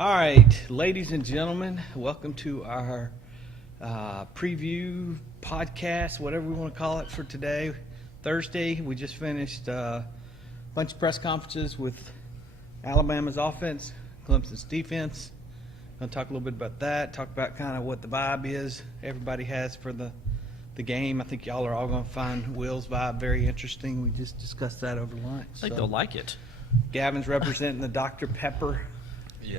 All right, ladies and gentlemen, welcome to our preview podcast, whatever we want to call it for today. Thursday, we just finished a bunch of press conferences with Alabama's offense, Clemson's defense. Going to talk a little bit about that, talk about kind of what the vibe is everybody has for the game. I think y'all are all going to find Will's vibe very interesting. We just discussed that over lunch. I think they'll like it. Gavin's representing the Dr. Pepper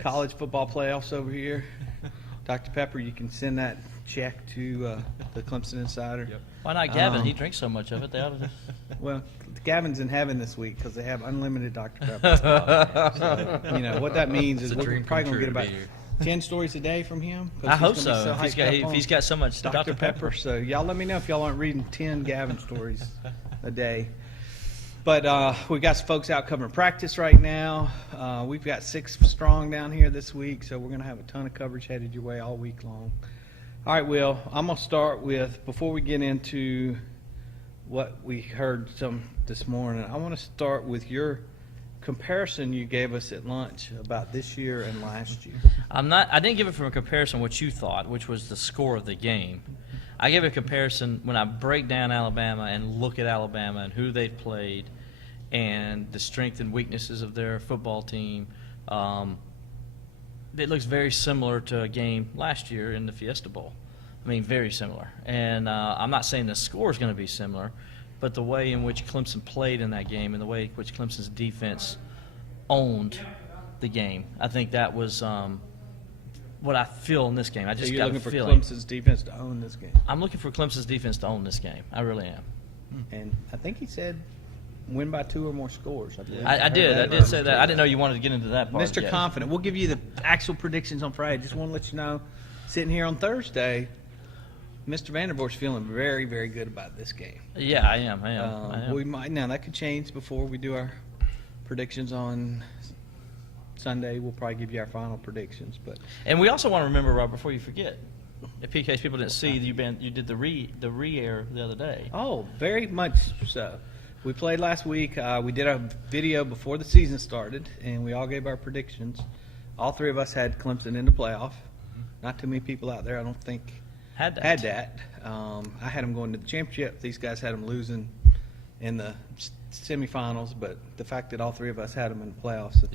college football playoffs over here. Dr. Pepper, you can send that check to the Clemson Insider. Yep. Why not Gavin? He drinks so much of it. They ought to. Well, Gavin's in heaven this week because they have unlimited Dr. Pepper. So, you know, what that means is we're probably going to get about 10 stories a day from him. I hope so. If he's got so much Dr. Pepper. So y'all let me know if y'all aren't reading 10 Gavin stories a day. But we got some folks out covering practice right now. We've got 6 strong down here this week, so we're going to have a ton of coverage headed your way all week long. All right, Will, I'm going to start with, before we get into what we heard this morning, I want to start with your comparison you gave us at lunch about this year and last year. I didn't give it from a comparison what you thought, which was the score of the game. I gave a comparison when I break down Alabama and look at Alabama and who they've played and the strength and weaknesses of their football team. It looks very similar to a game last year in the Fiesta Bowl. I mean, very similar. And I'm not saying the score is going to be similar, but the way in which Clemson played in that game and the way in which Clemson's defense owned the game, I think that was what I feel in this game. I just got a feeling. So you're looking for Clemson's defense to own this game? I'm looking for Clemson's defense to own this game. I really am. And I think he said win by 2 or more scores. I did say that. I didn't know you wanted to get into that part. Mr. Confident. We'll give you the actual predictions on Friday. Just want to let you know, sitting here on Thursday, Mr. Vandervoort's feeling very, very good about this game. Yeah, I am. We might now. That could change before we do our predictions on Sunday. We'll probably give you our final predictions. And we also want to remember, Rob, before you forget, in case people didn't see, you did the re-air the other day. Oh, very much so. We played last week. We did a video before the season started, and we all gave our predictions. All 3 of us had Clemson in the playoff. Not too many people out there, I don't think, had that. I had them going to the championship. These guys had them losing in the semifinals, but the fact that all 3 of us had them in the playoffs,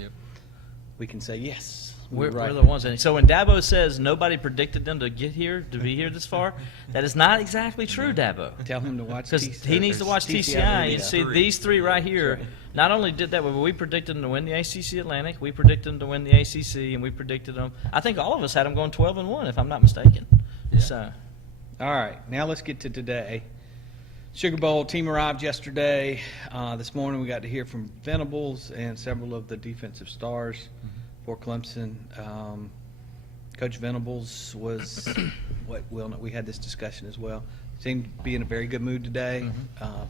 we can say yes. We're the ones. So when Dabo says nobody predicted them to get here, to be here this far, that is not exactly true, Dabo. Tell him to watch because he needs to watch TCI and see these 3 right here. Right. Not only did that, but we predicted them to win the ACC Atlantic, we predicted them to win the ACC, and we predicted them. I think all of us had them going 12-1, if I'm not mistaken. Yeah. So, all right, now let's get to today. Sugar Bowl team arrived yesterday. This morning we got to hear from Venables and several of the defensive stars for Clemson. Coach Venables was we had this discussion as well. Seemed to be in a very good mood today,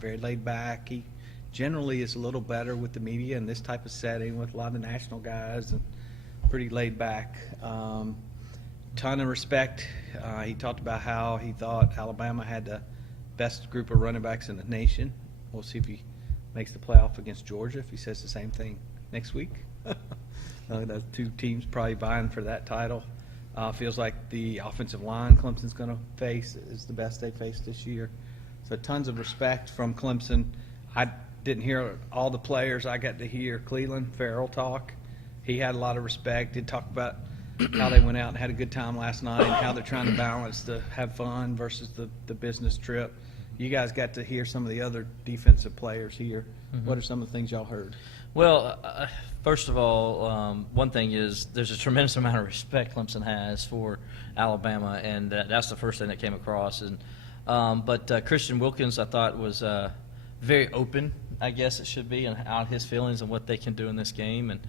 very laid back. He generally is a little better with the media in this type of setting with a lot of national guys and pretty laid back. Ton of respect. He talked about how he thought Alabama had the best group of running backs in the nation. We'll see if he makes the playoff against Georgia, if he says the same thing next week. Those 2 teams probably vying for that title. Feels like the offensive line Clemson's going to face is the best they faced this year. So tons of respect from Clemson. I didn't hear all the players. I got to hear Cleveland Farrell talk. He had a lot of respect. Did talk about how they went out and had a good time last night and how they're trying to balance the have fun versus the business trip. You guys got to hear some of the other defensive players here. What are some of the things y'all heard? Well, first of all, one thing is there's a tremendous amount of respect Clemson has for Alabama, and that's the first thing that came across. And but Christian Wilkins, I thought, was very open, I guess it should be, and out his feelings and what they can do in this game. And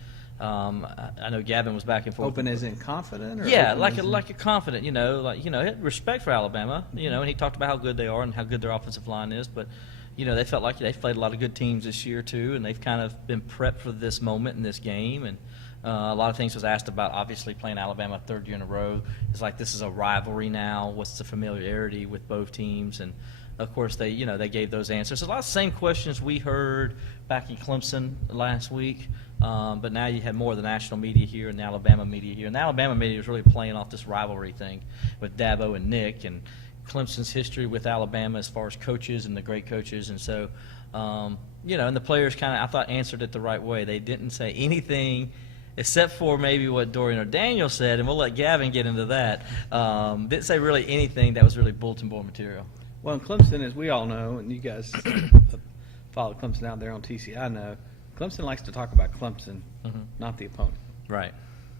I know Gavin was back and forth. Open as in confident? Or yeah, like a confident, had respect for Alabama, and he talked about how good they are and how good their offensive line is. But, they felt like they've played a lot of good teams this year too, and they've kind of been prepped for this moment in this game. And a lot of things was asked about, obviously, playing Alabama 3rd year in a row. It's like this is a rivalry now. What's the familiarity with both teams? And of course, they gave those answers. A lot of the same questions we heard back in Clemson last week, but now you have more of the national media here and the Alabama media here. And the Alabama media is really playing off this rivalry thing with Dabo and Nick and Clemson's history with Alabama as far as coaches and the great coaches. And so, and the players kind of, I thought, answered it the right way. They didn't say anything except for maybe what Dorian or Daniel said, and we'll let Gavin get into that. Didn't say really anything that was really bulletin board material. Well, in Clemson, as we all know, and you guys follow Clemson out there on TCI know, Clemson likes to talk about Clemson, not the opponent. Right.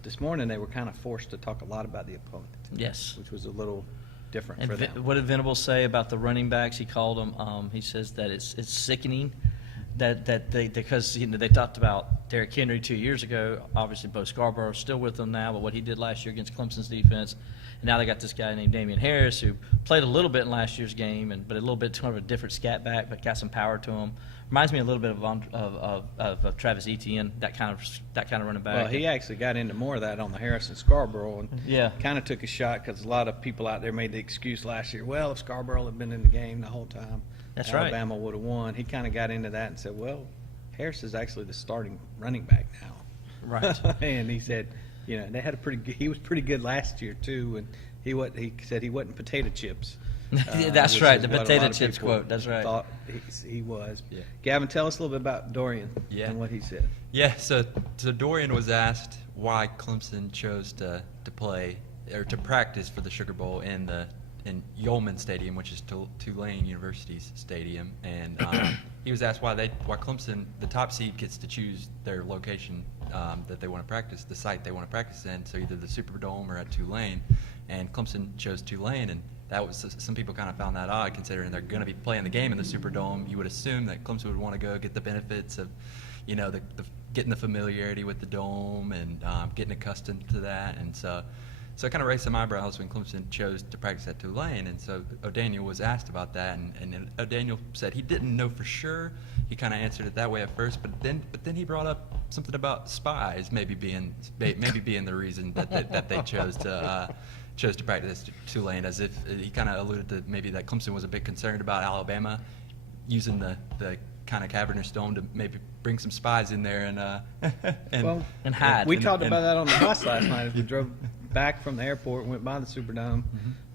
This morning they were kind of forced to talk a lot about the opponent. Yes. Which was a little different and for them. What did Venables say about the running backs? He called them. He says that it's sickening that they, because they talked about Derrick Henry 2 years ago. Obviously, Bo Scarborough is still with them now, but what he did last year against Clemson's defense. And now they got this guy named Damian Harris who played a little bit in last year's game, but a little bit kind of a different scat back, but got some power to him. Reminds me a little bit of Travis Etienne, that kind of running back. Well, he actually got into more of that on the Harrison Scarborough, and kind of took a shot because a lot of people out there made the excuse last year. Well, if Scarborough had been in the game the whole time, Alabama would have won. He kind of got into that and said, "Well, Harris is actually the starting running back now." Right. And he said, they had he was pretty good last year too, and he said he wasn't potato chips. That's right, the potato chips quote. That's right. Thought he was. Yeah. Gavin, tell us a little bit about Dorian and what he said. Yeah, so Dorian was asked why Clemson chose to play or to practice for the Sugar Bowl in Yeoman Stadium, which is Tulane University's stadium, and he was asked why Clemson, the top seed, gets to choose their location that they want to practice, the site they want to practice in, so either the Superdome or at Tulane, and Clemson chose Tulane, and that was, some people kind of found that odd, considering they're going to be playing the game in the Superdome. You would assume that Clemson would want to go get the benefits of, getting the familiarity with the dome and getting accustomed to that, and so it kind of raised some eyebrows when Clemson chose to practice at Tulane. And so O'Daniel was asked about that, and O'Daniel said he didn't know for sure. He kind of answered it that way at first, but then he brought up something about spies maybe being the reason that they chose to practice Tulane, as if he kind of alluded to maybe that Clemson was a bit concerned about Alabama using the kind of cavernous dome to maybe bring some spies in there and hide. We talked about that on the bus last night as we drove back from the airport and went by the Superdome.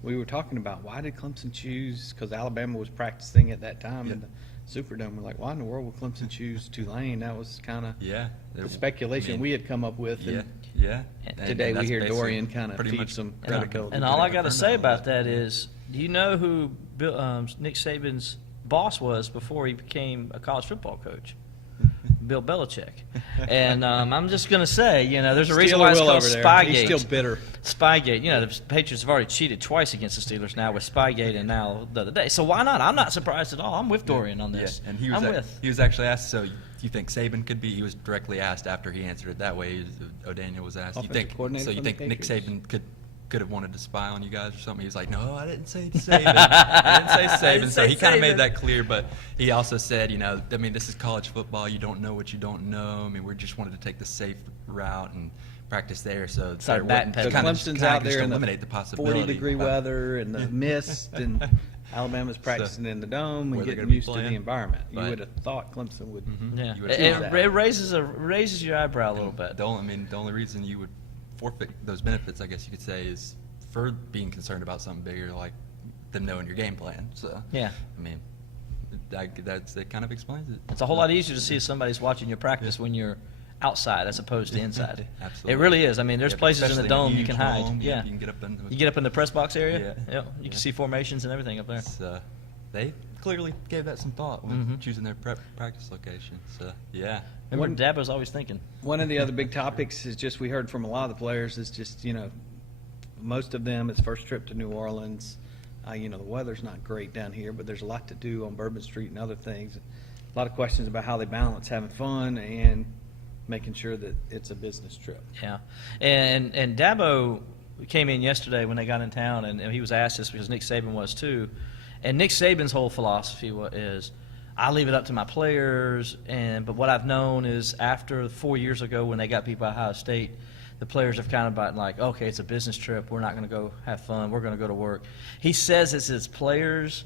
We were talking about why did Clemson choose, because Alabama was practicing at that time in the Superdome. We're like, why in the world would Clemson choose Tulane? That was kind of the speculation we had come up with. Today we hear Dorian kind of feed some credibility. And all I got to say about that is, do you know who Nick Saban's boss was before he became a college football coach? Bill Belichick. And I'm just going to say, there's a reason why it's called Spygate. He's still bitter. Spygate. The Patriots have already cheated twice against the Steelers now with Spygate and now the other day. So why not? I'm not surprised at all. I'm with Dorian on this. Yeah. And he was actually asked, so you think Saban could be? He was directly asked after he answered it that way. O'Daniel was asked, you think Nick Saban could have wanted to spy on you guys or something? He was like, no, I didn't say Saban. I didn't say Saban. So he kind of made that clear, but he also said, this is college football. You don't know what you don't know. We just wanted to take the safe route and practice there. So Clemson's out there in the eliminate the possibility 40-degree weather and the mist, and Alabama's practicing in the dome and getting used to the environment. You would have thought Clemson would. It raises your eyebrow a little bit. The only reason you would forfeit those benefits, I guess you could say, is for being concerned about something bigger, like them knowing your game plan. So that kind of explains it. It's a whole lot easier to see if somebody's watching your practice when you're outside as opposed to inside. Absolutely. It really is. There's places in the dome you can hide. You can get up in you get up in the press box area. You can see formations and everything up there. They clearly gave that some thought when choosing their practice location. So Remember, Dabo's always thinking. One of the other big topics is just, we heard from a lot of the players, is just, most of them, it's first trip to New Orleans. The weather's not great down here, but there's a lot to do on Bourbon Street and other things. A lot of questions about how they balance having fun and making sure that it's a business trip. Yeah. And Dabo came in yesterday when they got in town, and he was asked this because Nick Saban was too. And Nick Saban's whole philosophy is, I leave it up to my players, but what I've known is after 4 years ago when they got beat by Ohio State, the players have kind of been like, okay, it's a business trip. We're not going to go have fun. We're going to go to work. He says it's his players.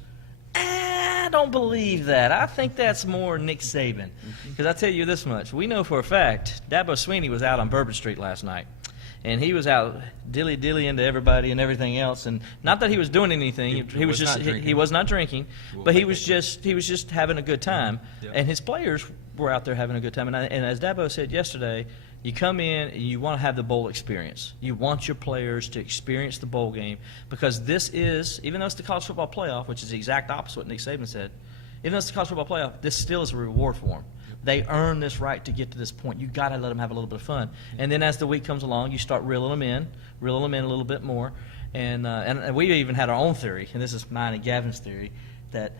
I don't believe that. I think that's more Nick Saban. Because I tell you this much. We know for a fact Dabo Swinney was out on Bourbon Street last night. And he was out dilly-dillying to everybody and everything else. And not that he was doing anything. He was just he was not drinking. But he was just having a good time. Yep. And his players were out there having a good time. And as Dabo said yesterday, you come in and you want to have the bowl experience. You want your players to experience the bowl game because this is, even though it's the college football playoff, which is the exact opposite of what Nick Saban said, even though it's the college football playoff, this still is a reward for them. They earn this right to get to this point. You got to let them have a little bit of fun. And then as the week comes along, you start reeling them in a little bit more. And we even had our own theory, and this is mine and Gavin's theory, that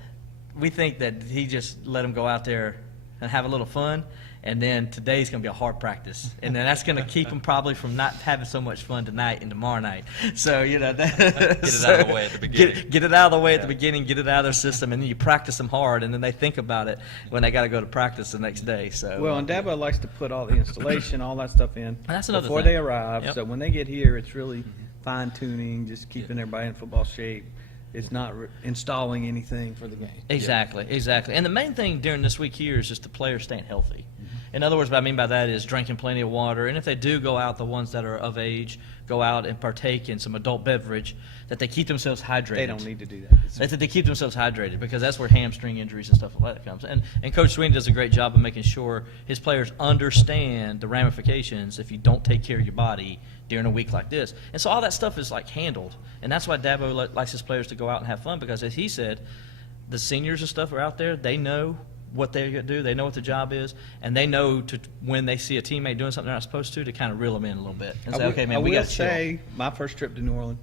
we think that he just let them go out there and have a little fun. And then today's going to be a hard practice. And then that's going to keep them probably from not having so much fun tonight and tomorrow night. So, get it out of the way at the beginning. Get it out of the way at the beginning, get it out of their system, and then you practice them hard, and then they think about it when they got to go to practice the next day. So, Well, and Dabo likes to put all the installation, all that stuff in that's another before thing. they arrive. Yep. So when they get here, it's really fine-tuning, just keeping everybody in football shape. It's not installing anything for the game. Exactly. And the main thing during this week here is just the players staying healthy. In other words, what I mean by that is drinking plenty of water, and if they do go out, the ones that are of age, go out and partake in some adult beverage, that they keep themselves hydrated. They don't need to do that. That they keep themselves hydrated because that's where hamstring injuries and stuff like that comes. And Coach Sweeney does a great job of making sure his players understand the ramifications if you don't take care of your body during a week like this. And so all that stuff is like handled, and that's why Dabo likes his players to go out and have fun because, as he said, the seniors and stuff are out there. They know what they're going to do. They know what the job is, and they know when they see a teammate doing something they're not supposed to kind of reel them in a little bit and say, okay, man, we got to chill. I will say, my first trip to New Orleans,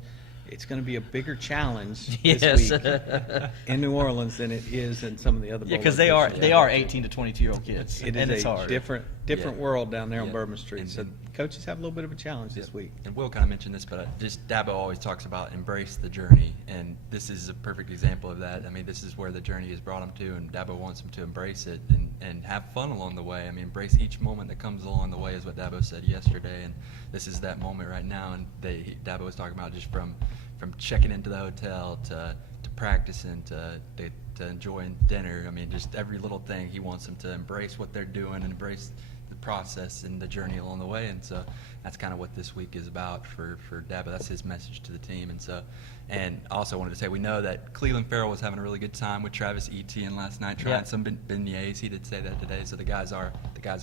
it's going to be a bigger challenge Yes. this week in New Orleans than it is in some of the other. Yeah, because they are 18 to 22-year-old kids, It and is it's a hard. different world down there on Yeah. Bourbon Street. And- So coaches have a little bit of a challenge this week. And Will kind of mentioned this, but just Dabo always talks about embrace the journey, and this is a perfect example of that. I mean, this is where the journey has brought him to, and Dabo wants him to embrace it and have fun along the way. I mean, embrace each moment that comes along the way is what Dabo said yesterday, and this is that moment right now. And Dabo was talking about just from checking into the hotel to practicing to enjoying dinner. I mean, just every little thing he wants them to embrace what they're doing and embrace the process and the journey along the way. And so that's kind of what this week is about for Dabo. That's his message to the team. And also wanted to say, we know that Cleveland Farrell was having a really good time with Travis Etienne last night, trying some beignets. He did say that today. So the guys are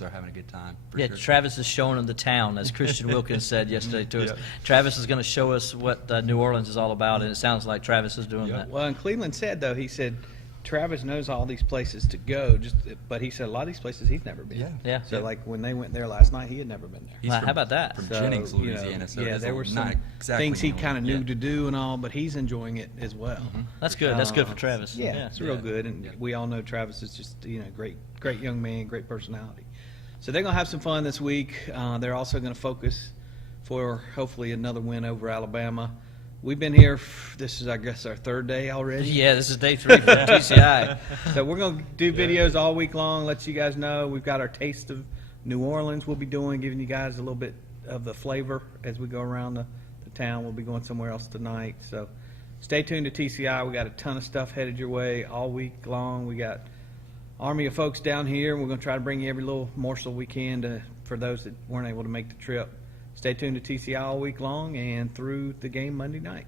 having a good time. For sure. Travis is showing them the town, as Christian Wilkins said yesterday to us. Yeah. Travis is going to show us what New Orleans is all about, and it sounds like Travis is doing that. Well, and Cleveland said, though, he said Travis knows all these places to go, but he said a lot of these places he's never been. Yeah. So, like, when they went there last night, he had never been there. He's Wow, how about that? From So, Jennings, you know, Louisiana. So yeah, it's there were not some exactly things he New kind of Orleans. knew to do and all, but he's enjoying it as well. That's good. That's good for Travis. Yeah, it's real Yeah. good, and we all know Travis is just great young man, great personality. So they're gonna have some fun this week. They're also gonna focus for hopefully another win over Alabama. We've been here. This is, I guess, our third day already. Yeah, this is day 3 for TCI. So we're going to do videos all week long, let you guys know. We've got our Taste of New Orleans we'll be doing, giving you guys a little bit of the flavor as we go around the town. We'll be going somewhere else tonight. So stay tuned to TCI. We got a ton of stuff headed your way all week long. We got army of folks down here. We're going to try to bring you every little morsel we can for those that weren't able to make the trip. Stay tuned to TCI all week long and through the game Monday night.